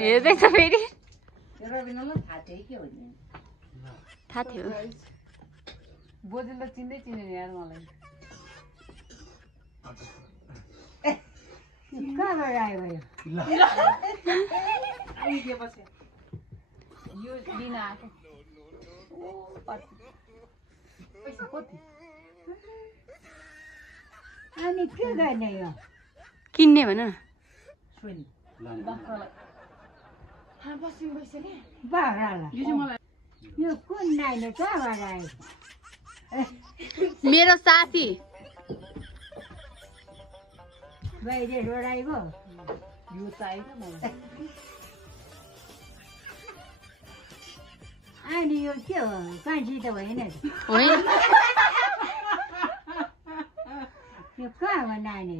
हेर्दैछ फेरि थाहा थियो बोजूले चिन्दै चिनेन यार मलाई कहाँबाट आयो यो दिन आएको पैसा कति अनि के गर्ने यो किन्ने भन बाख्रालाई यो कुन नाइले कहाँबाट आयो मेरो साथी बाहिर रोडाइगयो यो चाहिएको मलाई अनि यो के हो कान्छी त होइन होइन यो कहाँ हो नानी